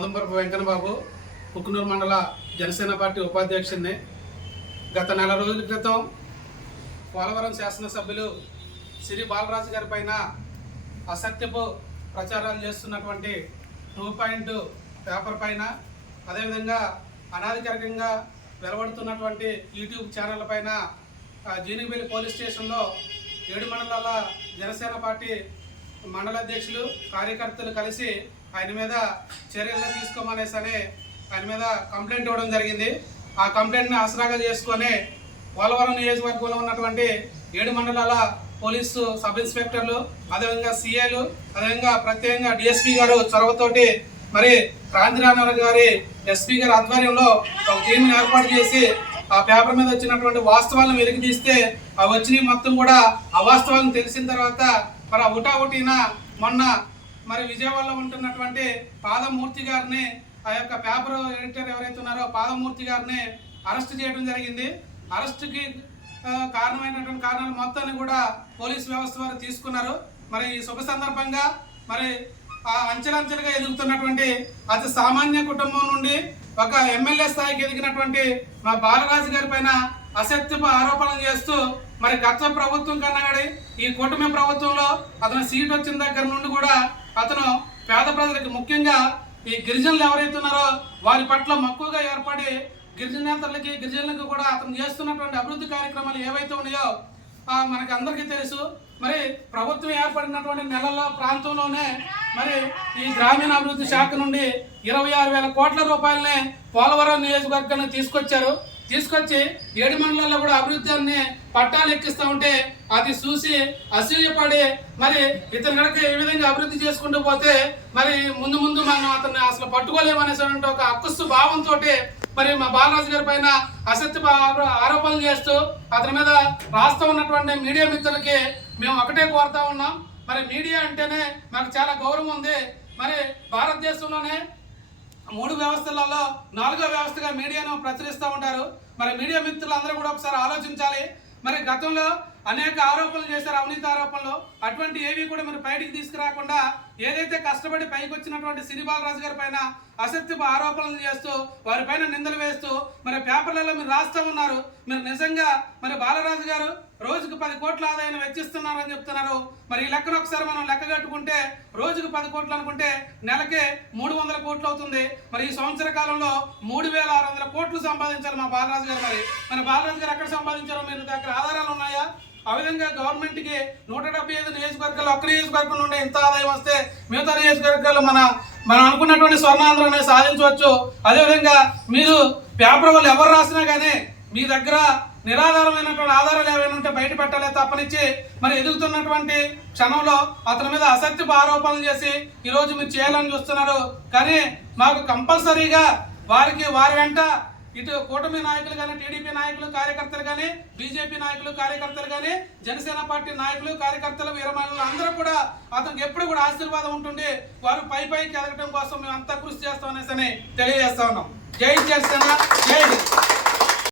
మదంబరపు వెంకన్నబాబు పుక్కునూరు మండల జనసేన పార్టీ ఉపాధ్యక్షుడిని. గత నెల రోజుల క్రితం పోలవరం శాసనసభ్యులు శ్రీ బాలరాజు గారి పైన అసత్యపు ప్రచారాలు చేస్తున్నటువంటి 2 పాయింట్ పేపర్ పైన, అదేవిధంగా అనాధికారికంగా వెలువడుతున్నటువంటి యూట్యూబ్ ఛానళ్ళ పైన జీనిబెల్లి పోలీస్ స్టేషన్లో 7 మండలాల జనసేన పార్టీ మండల అధ్యక్షులు కార్యకర్తలు కలిసి ఆయన మీద చర్యలు తీసుకోమనేసి ఆయన మీద కంప్లైంట్ ఇవ్వడం జరిగింది. ఆ కంప్లైంట్ని ఆసరాగా చేసుకొని పోలవరం నియోజకవర్గంలో ఉన్నటువంటి 7 మండలాల పోలీసు సబ్ ఇన్స్పెక్టర్లు, అదేవిధంగా సిఐలు, అదేవిధంగా ప్రత్యేకంగా డిఎస్పీ గారు చొరవతోటి మరి క్రాంతిరామారావు గారి ఎస్పీ గారి ఆధ్వర్యంలో ఒక టీంని ఏర్పాటు చేసి ఆ పేపర్ మీద వచ్చినటువంటి వాస్తవాలను వెలికి తీస్తే ఆ వచ్చిన మొత్తం కూడా అవాస్తవాలను తెలిసిన తర్వాత మరి ఆ ఉటావుటీన మొన్న మరి విజయవాడలో ఉంటున్నటువంటి పాదమూర్తి గారిని, ఆ యొక్క పేపర్ ఎడిటర్ ఎవరైతే ఉన్నారో పాదమూర్తి గారిని అరెస్ట్ చేయడం జరిగింది. అరెస్ట్కి కారణమైనటువంటి కారణాలు మొత్తాన్ని కూడా పోలీసు వ్యవస్థ వారు తీసుకున్నారు. మరి ఈ శుభ సందర్భంగా మరి ఆ అంచెలంచెలుగా ఎదుగుతున్నటువంటి అతి సామాన్య కుటుంబం నుండి ఒక ఎమ్మెల్యే స్థాయికి ఎదిగినటువంటి మా బాలరాజు గారి పైన అసత్యపు ఆరోపణలు చేస్తూ మరి గత ప్రభుత్వం కన్నా ఈ కూటమి ప్రభుత్వంలో అతను సీట్ వచ్చిన దగ్గర నుండి కూడా అతను పేద ప్రజలకు, ముఖ్యంగా ఈ గిరిజనులు ఎవరైతే ఉన్నారో వారి పట్ల మక్కువగా ఏర్పడి గిరిజనేతలకి గిరిజనులకు కూడా అతను చేస్తున్నటువంటి అభివృద్ధి కార్యక్రమాలు ఏవైతే ఉన్నాయో మనకి అందరికీ తెలుసు. మరి ప్రభుత్వం ఏర్పడినటువంటి నెలల ప్రాంతంలోనే మరి ఈ గ్రామీణ అభివృద్ధి శాఖ నుండి 26,000 కోట్ల రూపాయలని పోలవరం నియోజకవర్గాన్ని తీసుకొచ్చి 7 మండలాల్లో కూడా అభివృద్ధిని పట్టాలు ఎక్కిస్తూ ఉంటే అది చూసి అసూయపడి మరి ఇతని కనుక ఈ విధంగా అభివృద్ధి చేసుకుంటూ పోతే మరి ముందు మనం అతన్ని అసలు పట్టుకోలేమనేటువంటి ఒక అక్కుస్తు భావంతో మరి మా బాలరాజు గారి పైన అసత్య ఆరోపణలు చేస్తూ అతని మీద రాస్తూ ఉన్నటువంటి మీడియా మిత్రులకి మేము ఒకటే కోరుతా ఉన్నాం. మరి మీడియా అంటేనే మాకు చాలా గౌరవం ఉంది. మరి భారతదేశంలోనే 3 వ్యవస్థలలో 4వ వ్యవస్థగా మీడియాను ప్రచురిస్తూ ఉంటారు. మరి మీడియా మిత్రులందరూ కూడా ఒకసారి ఆలోచించాలి. మరి గతంలో అనేక ఆరోపణలు చేశారు, అవినీతి ఆరోపణలు. అటువంటి ఏవి కూడా మరి బయటికి తీసుకురాకుండా ఏదైతే కష్టపడి పైకి వచ్చినటువంటి శ్రీ బాలరాజు గారి పైన అసత్యపు ఆరోపణలు చేస్తూ వారిపైన నిందలు వేస్తూ మరి పేపర్లలో మీరు రాస్తూ ఉన్నారు. మీరు నిజంగా మరి బాలరాజు గారు రోజుకు 10 కోట్ల ఆదాయాన్ని వెచ్చిస్తున్నారని చెప్తున్నారు. మరి ఈ లెక్కను ఒకసారి మనం లెక్క కట్టుకుంటే రోజుకు 10 కోట్లు అనుకుంటే నెలకే 300 కోట్లు అవుతుంది. మరి ఈ సంవత్సర కాలంలో 3,600 కోట్లు సంపాదించాలి మా బాలరాజు గారు. మరి బాలరాజు గారు ఎక్కడ సంపాదించారో మీరు దగ్గర ఆధారాలు ఉన్నాయా? ఆ విధంగా గవర్నమెంట్కి 175 నియోజకవర్గాలు ఒక్క నియోజకవర్గం నుండి ఇంత ఆదాయం వస్తే మిగతా నియోజకవర్గాలు మనం అనుకున్నటువంటి స్వర్ణాంధ్రాన్ని సాధించవచ్చు. అదేవిధంగా మీరు పేపర్ వాళ్ళు ఎవరు రాసినా కానీ మీ దగ్గర నిరాధారమైనటువంటి ఆధారాలు ఏమైనా ఉంటే బయట పెట్టాలి తప్పనిచ్చి మరి ఎదుగుతున్నటువంటి క్షణంలో అతని మీద అసత్యపు ఆరోపణలు చేసి ఈరోజు మీరు చేయాలని చూస్తున్నారు. కానీ మాకు కంపల్సరీగా వారి వెంట ఇటు కూటమి నాయకులు కానీ, టీడీపీ నాయకులు కార్యకర్తలు కానీ, బీజేపీ నాయకులు కార్యకర్తలు కానీ, జనసేన పార్టీ నాయకులు కార్యకర్తలు వీరమహిళలు అందరూ కూడా అతనికి ఎప్పుడు కూడా ఆశీర్వాదం ఉంటుంది. వారు పైకి ఎదగడం కోసం మేము అంతా కృషి చేస్తామనేసి తెలియజేస్తా ఉన్నాం. జై జనసేన, జై హింద్.